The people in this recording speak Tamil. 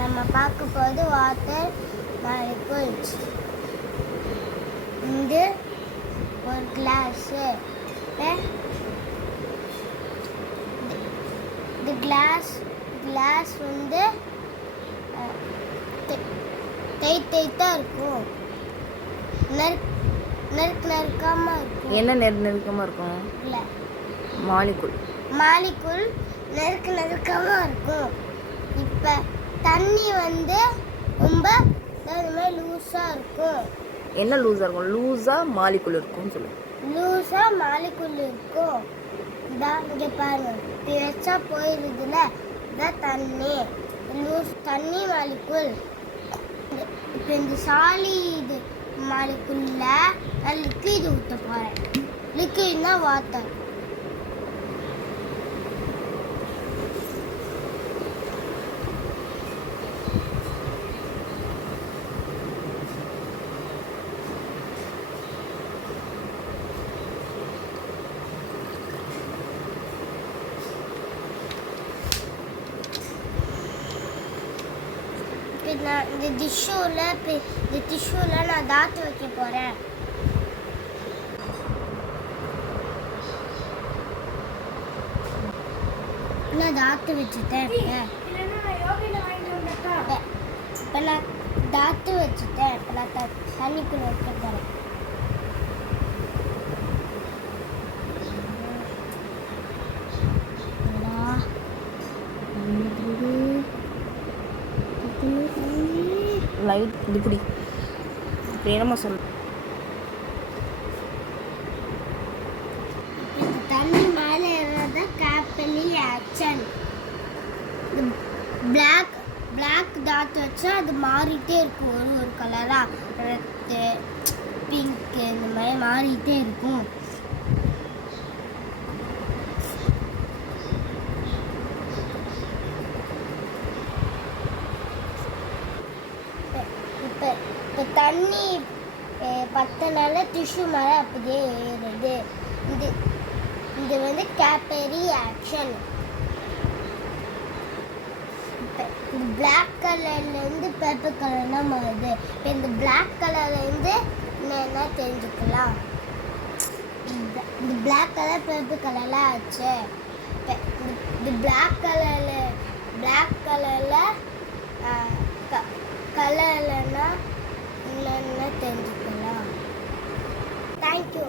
நம்ம பார்க்க போது வாட்டர் மாலிகூல்ஸ். இது ஒரு கிளாஸு. இந்த கிளாஸ் வந்து டைட்டாக இருக்கும், நெருக்கமாக இருக்கும். என்ன நெருக்கமாக இருக்கும்? இல்லை, மாலிகூல் நெருக்கமாக இருக்கும். இப்போ தண்ணி வந்து ரொம்ப லூஸாக இருக்கும். என்ன லூஸாக இருக்கும்? லூஸாக மாலிகூல் இருக்கும்னு சொல்லுங்கள். லூஸாக மாலிகூல் இருக்கும். இதான் இங்கே பாருங்க, இப்படி வச்சா போயிடுதுல, இதான் தண்ணி மாலிகூல். இப்போ இந்த சாலிட் மாலிகூல்ல நான் லிக்விட் ஊற்ற போகிறேன். லிக்விட்னா வாட்டர். இந்த டிஷ்யூவில் நான் தாத்து வைக்க போகிறேன். நான் தாத்து வச்சுட்டேன். இப்போ நான் தாத்து வச்சுட்டேன். இப்போ நான் தண்ணிக்குள்ளே வைக்க போகிறேன். லைட் இப்படி என்னமா சொல்ல. தண்ணி மேலே ஏறத கேப்பலி ஆக்ஷன். பிளாக் டாட் வச்சா அது மாறிட்டே இருக்கும், ஒரு கலராக. ரெட்டு, பிங்க், இந்த மாதிரி மாறிட்டே இருக்கும். இப்போ தண்ணி பத்தனால டிஷ்யூ மேலே அப்படியே ஏறுது. இது வந்து கேப்பரி ஆக்ஷன். இப்போ இந்த பிளாக் கலர்லேருந்து பர்பிள் கலர்லாம் மாறுது. இப்போ இந்த பிளாக் கலர்லேருந்து என்ன தெரிஞ்சுக்கலாம். இந்த பிளாக் கலர் பர்பிள் கலர்லாம் ஆச்சு. இப்போ இந்த பிளாக் கலரில் கலர்லன்னா என்னென்ன தெரிஞ்சுக்கலாம். தேங்க்யூ.